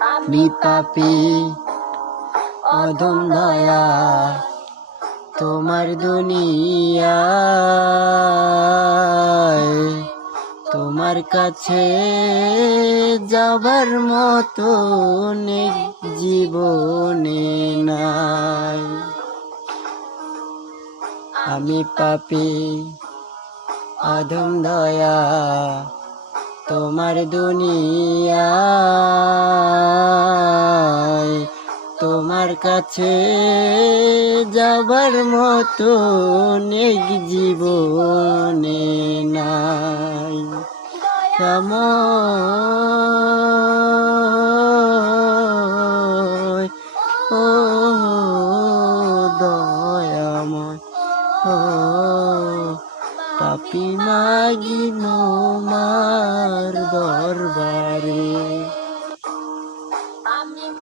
আমি পাপী অধম দয়া তোমার দুনিয়ায়, তোমার কাছে যাবার মতো জীবনে নাই। আমি পাপী অধম দয়া তোমার দুনিয়ায়, তোমার কাছে যাবার মতো জীবনে নাই। দয়াময় ও দয়াময় ও পাপী মাগি তোমার দরবারে।